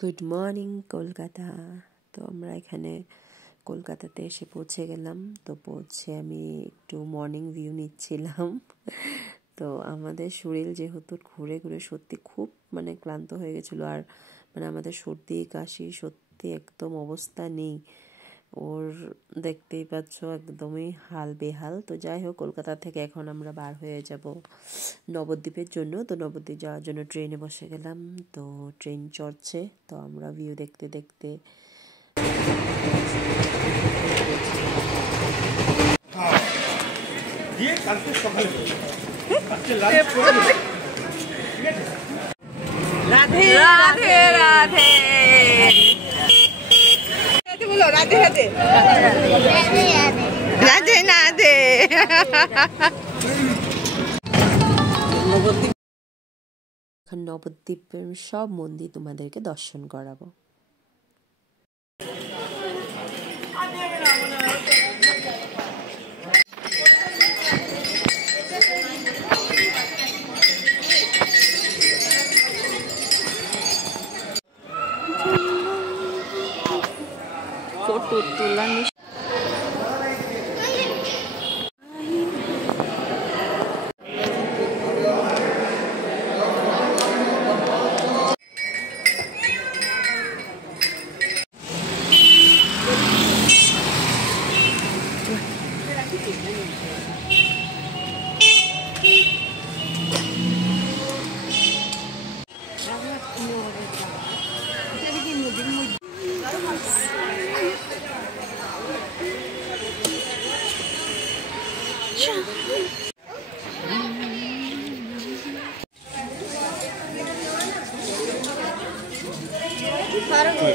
Good morning Kolkata. তো আমরা এখানে কলকাতাতে এসে পৌঁছে গেলাম। তো পৌঁছে আমি একটু মর্নিং ভিউ নিচ্ছিলাম। তো আমাদের শরীর যেহেতু ঘুরে ঘুরে সত্যি খুব ক্লান্ত হয়ে গেছিলো, আর আমাদের সর্দি কাশি সত্যি একদম অবস্থা নেই। ওর দেখতেই পাচ্ছ একদমই হাল বেহাল। তো যাই হোক, কলকাতা থেকে এখন আমরা বার হয়ে যাব নবদ্বীপের জন্য। তো নবদ্বীপ যাওয়ার জন্য ট্রেনে বসে গেলাম। তো ট্রেন চড়ছে, তো আমরা ভিউ দেখতে দেখতে রাধে রাধে রাধে বলো, রাধে রাধে রাধে রাধে। নবদ্বীপের সব মন্দির তোমাদেরকে দর্শন করাবো। ফটো তোলা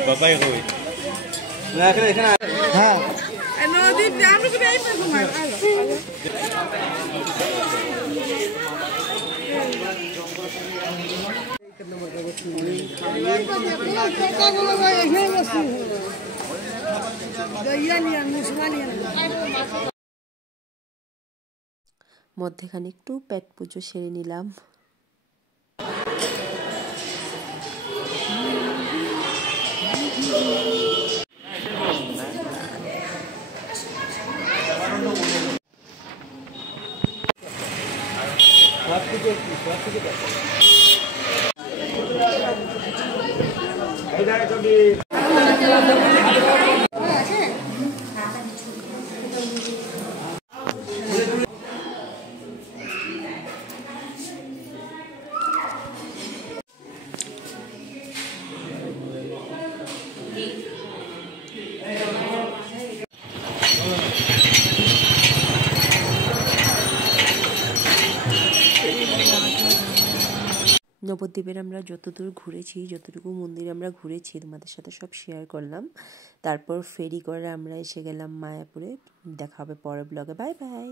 বাবাই কই না এখানে এখানে হ্যাঁ নদীর দাম করে এই পাশে মার মধ্যেখানে একটু পেট পুজো সেরে নিলাম। নবদ্বীপের আমরা যতদূর ঘুরেছি, যতটুকু মন্দির আমরা ঘুরেছি তোমাদের সাথে সব শেয়ার করলাম। তারপর ফেরি করে আমরা এসে গেলাম মায়াপুরে। দেখা হবে পরের ব্লগে। Bye bye.